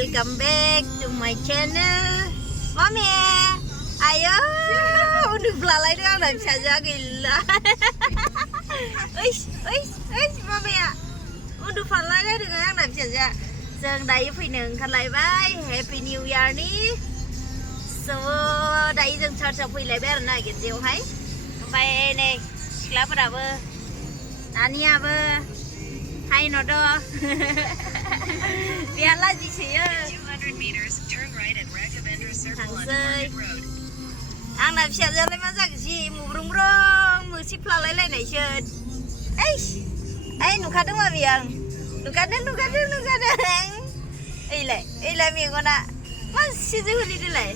welcome back to my channel. Mami, ayo, udah belalai dengan anak saja gila. Mami ya, udah belalai dengan anak saja. Seng day fैनो ओंखारलायबाय Happy New Year nih. So dayo जों चार्चआव फैलायबाय आरो ना गिर्जायावहाय. ओमफ्राय नै सिख्लाफोराबो नानियाबो हाय नद' बिहा लाजिसोयो थांसै आंना फिसाजोआलाय मा जागोसि मुब्रुं ब्रुं मोसिफ्लालायलायनायसो ओइ नुखादों माबि आं नुखादों ओइलाय मेगना मा सिजो होलिदोलाय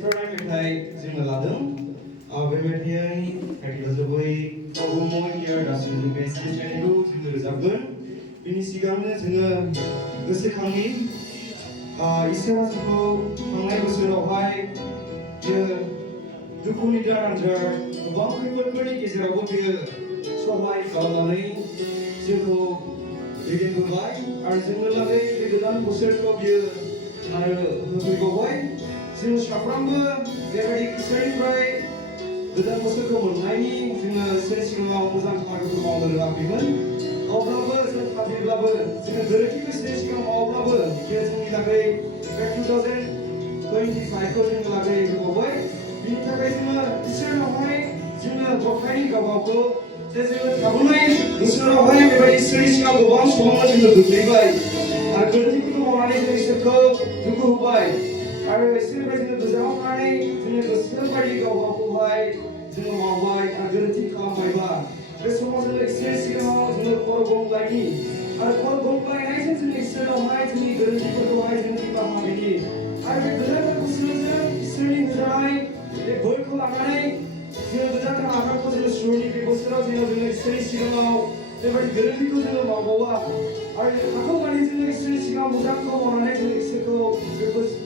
फोरमायनो थाखाय जोङो लादों बेबायदियै खाथियाव गावबो इयार दासिम जों बे स्टेजखौ जोङो रोजाबगोन बिनि सिगांनो जोङो गोसोखाङि इसोरा जोंखौ थांनाय बोसोरावहाय बियो दुखुनि दारांजों गोबां खैफोदफोरनि गेजेरावबो बियो सहाय खालामनानै जोंखौ दैदेनबोबाय आरो जोंनो लागै बे गोदान बोसोरखौ बियो आरो होफैबावबाय जों साफ्रोमबो बेबायदि इसोरनिफ्राय गोदान बोसोरखौ मोननायनि जोङो इसोरनि सिगाङाव मोजां खामानिखौ मावनो रोङाखैमोन अब्लाबो जों थाफैब्लाबो जोङो गोरोन्थिखौ इसोरनि सिगाङाव मावब्लाबो बियो जोंनि लागै बे 2025खौ जोंनि लागै होबावबाय बिनि थाखाय जोङो इसोरनावहाय जोङो गथायनि गावबावखौ जे जोङो थाबोनाय बोसोरावहाय बेबायदि इसोरनि सिगाङाव गोबां समावनो जोङो गोग्लैबाय आरो गोरोन्थिफोरखौ मावनानै जों इसोरखौ दुखु होबाय आरो इसोरनिफ्राय जोङो गोजानाव थानानै जोङो गोसोबायदि गावबावखौहाय जोङो मावबाय आरो गोरोन्थि खालामबायबा बे समाव जोङो इसोरनि सिगाङाव जोङो खर' गंग्लायनि आरो खर' गंग्लायनायजों जोङो इसोरावहाय जोंनि गोरोन्थिफोरखौहाय जोङो निमाहा बिनि आरो बे गोदान बोसोरजों इसोरनि होजानाय बे बोरखौ लानानै जोङो गोदान आगानखौ जोङो सुरनि बे बोसोराव जोङो इसोरनि सिगाङाव बेबायदि गोरोन्थिखौ जोङो मावबावा आरो हागौमानि जोङो इसोरनि सिगाङाव मोजांखौ मावनानै जोङो इसोरखौ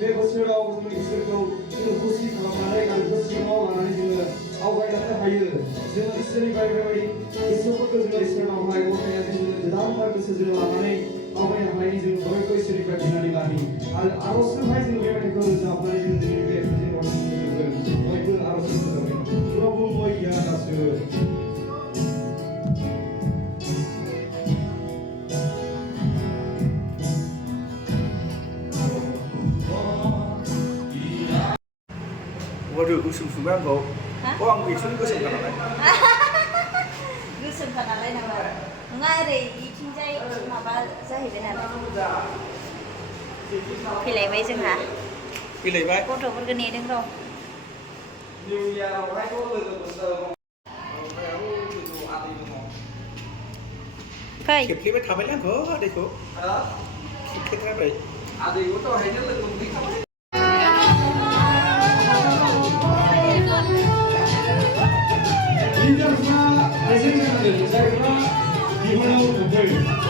बे बोसोराव जोङो इसोरखौ जोङो खुसि खालामनानै आरो गोसोआव लानानै जोङो आवगायलांनो हायो जोङो इसोरनिफ्राय बेबायदि गोसोफोरखौ जोङो इसोरनावहाय गथायनानै जोङो गोदानथार गोसो जोङो लानानै आवगायनो हानायनि जोङो बयबो इसोरनिफ्राय बिनानै लानि आरो आर'जजोंहाय जोङो बेबायदिखौ रोजाबनानै जोङो जोंनि बे फुजिनायाव बयबो आर'ज रोजाबगोन प्रभु मया दासो Waduh, usum sumbang kok. Oh, ang bisun usum kan naलाय? गोसोमखा नालाय नामा नङा ओरै इथिंजाय माबा जाहैबाय नालाय फैलायबाय जोंहा फैलायबाय गथ'फोरखौ नेदों र' निउ इयारावहायथ' लोगो मोनदों फै खेबफ्लेबाय थाबायलै आंखौ आदैखौ खेबफ्लेथारबाय आदैखौ दहायनो लोगो मोनहैखाबाय लिडारफ्रा प्रेजेन्ट जानांगोन जायफ्रा बिबानाव थांदों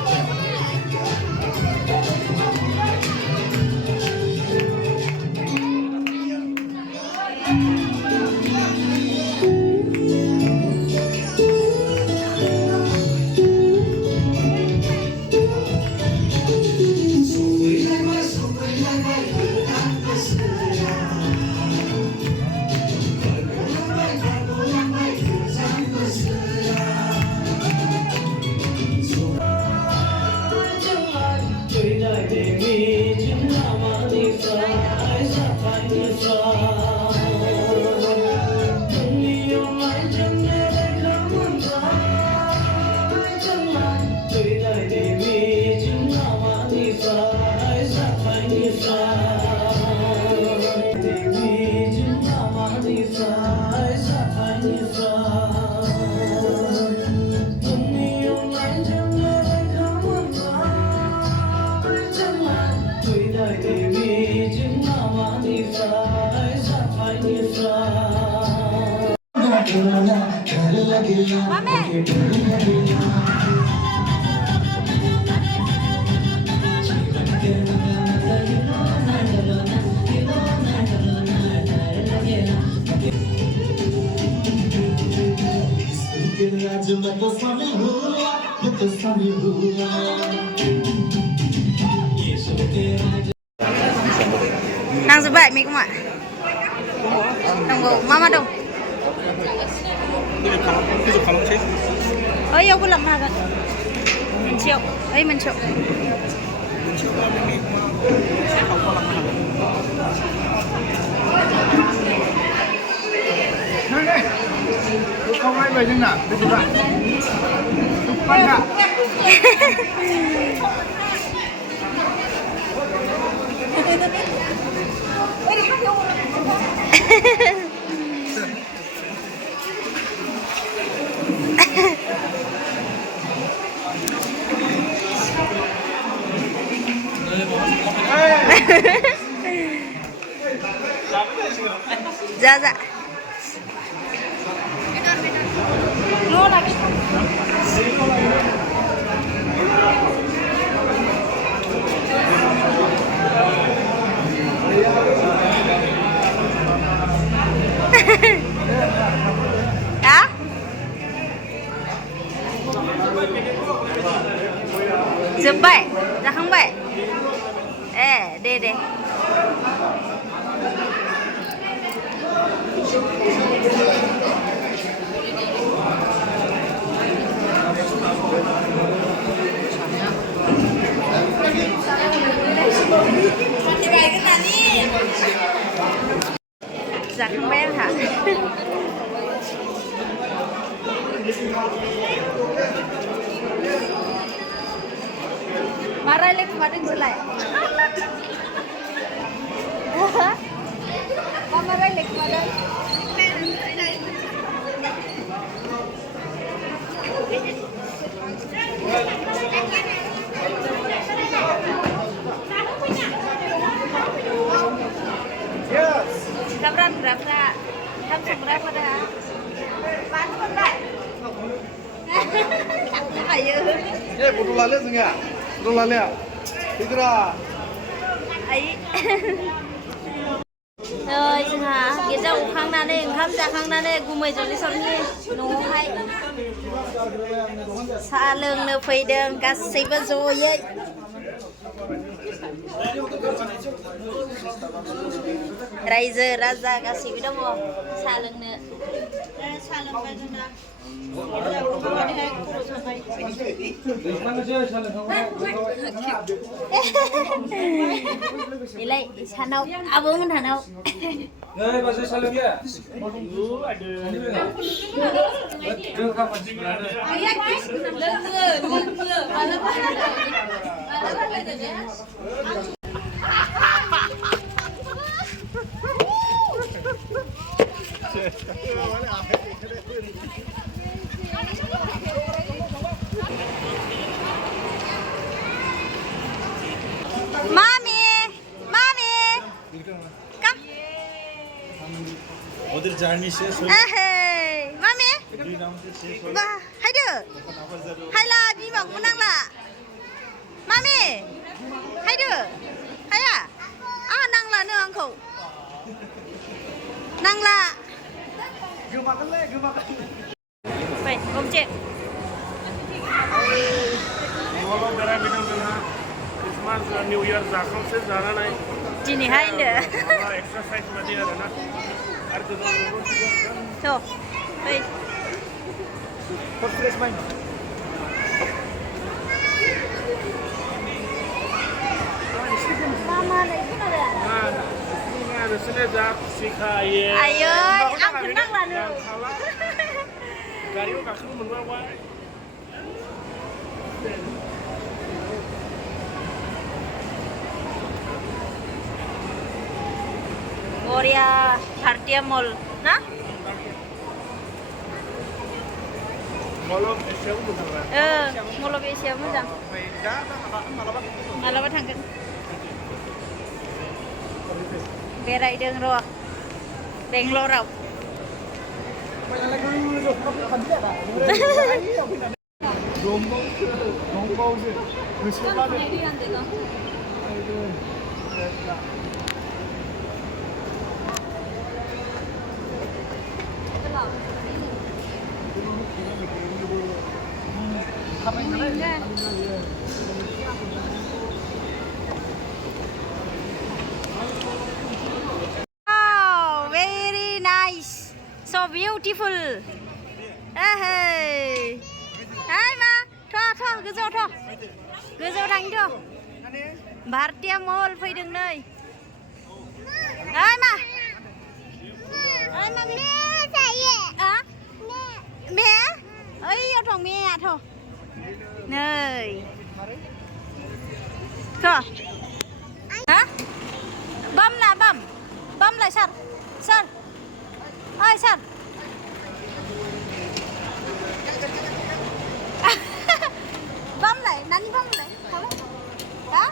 नांजोबबाय मैगङा दंबावो मा दं फोजोब खालामसै ओइयावबो लांनो हागोन मोनसेयाव ओइ मोनसेयाव खावलायबाय जोंना बिदिबा पान्ना जा जा no lagi ya जोब्बाय जाखांबाय दे जाखांबाय आंहा मा रायलायखुमादों नोंसोरलाय मा रायलायखुमादों थाब रानग्राफ्रा थाब संग्राफोरा मानो मोनबाय हायो बटल लाले जोंनिया बटल लाले फैदरा जोंहा गेजा अखांनानै ओंखाम जाखांनानै गुमै जलेस्वरनि न'आवहाय साहा लोंनो फैदों गासैबो जयै रायजो राजा गासैबो दङ साहा लोंनो साहा लोंबाय जोंना Ilai sanau abang menanau. Nah, bahasa Salangnya. Mami, come. ওদের জার্নি শেষ হলো Hey, Mami. দুই রাউন্ডে শেষ হলো Bah, haydo. Hayla, bima gunang la. Mami, haydo. Haya. Nang la no angkau. Nang la. Gemakan le, gemakan. Baik, Om Cik. Kalau berbeda dengan Christmas New Year zakon se zara nahi. Jini haydo. Exercise mati ada na. Arti dulu. Tuh, baik. For fresh mind. Mama lagi mana? Nah, ada sini jak sikaye. Ayo, aku nang la no. Gario kakak menbawa. Korea Bhartiya Mall, nah? Kalau siapa menbawa? Mall Asia मोजां. मालाबा थांगोन. बेरायदों र' बेंगलराव. Dongbausो. Goसोब्लानो. Wow, very nice, so beautiful. Hey, hai ma, गोजौआव थांनि Bhartiya Mall फैदों नै. Hai ma. Me? Oiयाव दं मेयाथ'. नै. थ'. Ha? Bam na bam. Bam lại sar. Sar. Ơi sar. Bam lại, nani bam lại. Hả?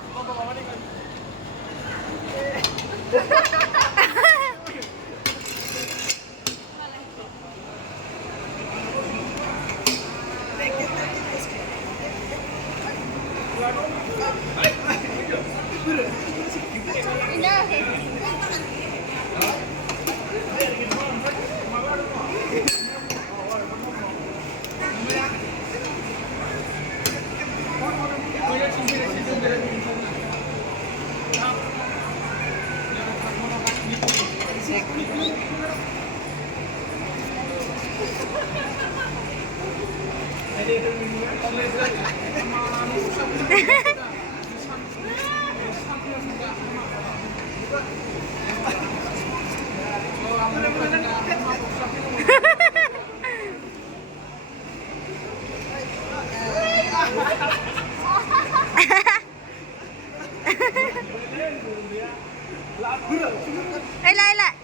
Đây lại lại.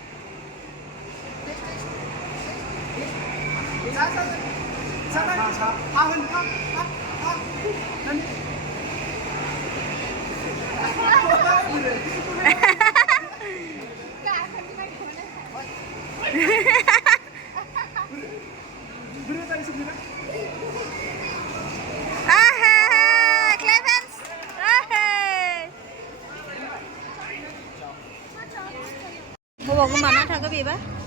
Clemens. Mau bawa kemana? Thằng cái gì bác?